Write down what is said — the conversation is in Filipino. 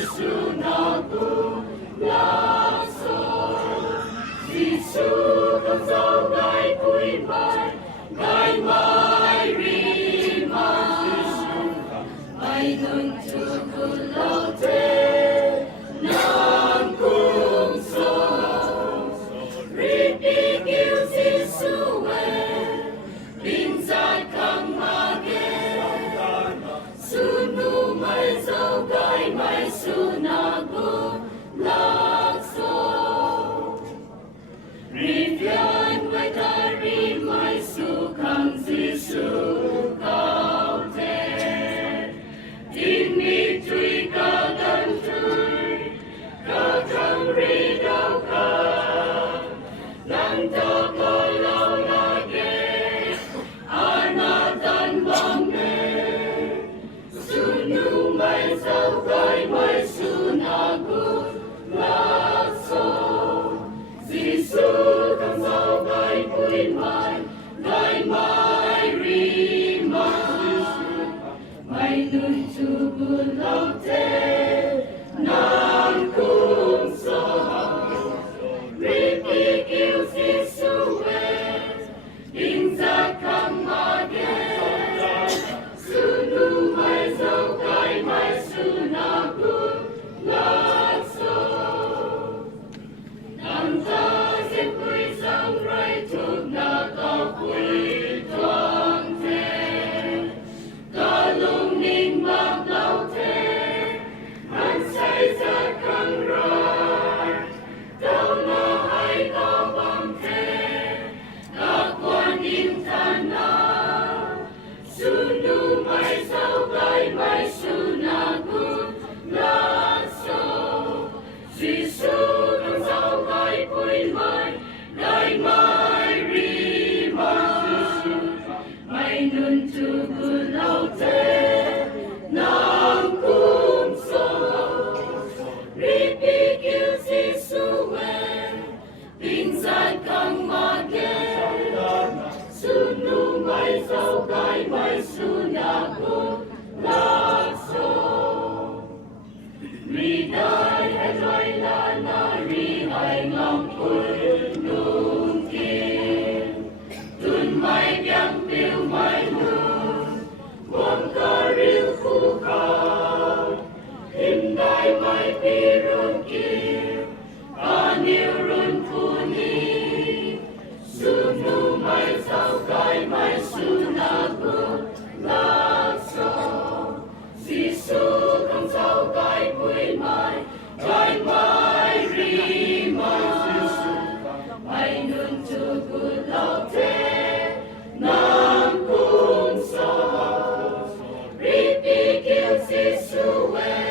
sunaku lakso. Giêsu con dấu ngài vui mai, ngài mai ri mai, mai nun tu lâu thế nam cung so. Ri đi kêu Giêsu về, bin giai khang ma ge, sunu mai dấu gai mai sunaku lakso. Rivian vai dari mai sukang Giêsu cao thế, tin mi truy ca gần truy, ca thăng ri đau ca, nang ta coi lâu la ge, anatan bang me, sunu mai dấu gai mai sunaku lakso. Giêsu con dấu gai vui mai, gai mai ri mai, mai nun tu buồn lâu thế nam cung so. Ri đi kêu Giêsu về, in ra khang ma ge, sunu mai dấu gai mai sunaku lakso. Nam ta sẽ vui sang rai thuộc na ta vui thoáng thế, ta lung ninh bạc lâu thế, hắn say ra khang rai, đâu na hay ta băng thế, các quan im than na, sunu mai dấu gai mai sunaku lakso. Giêsu con dấu gai vui mai, gai mai ri mai, mai nun tu buồn lâu thế nam cung so. Ri đi kêu Giêsu về, tin giai khang ma ge, sunu mai dấu gai mai sunaku lakso. Ri dai hai roi la na ri hai ngam pui nung kim, tun mai biang piu mai nu, buông ca riu phu ca, him dai mai pi run kim, a niu run phu ni, sunu mai dấu gai mai sunaku lakso. Giêsu con dấu gai vui mai, gai mai ri mai, mai nun tu buồn lâu thế nam cung so. Ri đi kêu Giêsu về,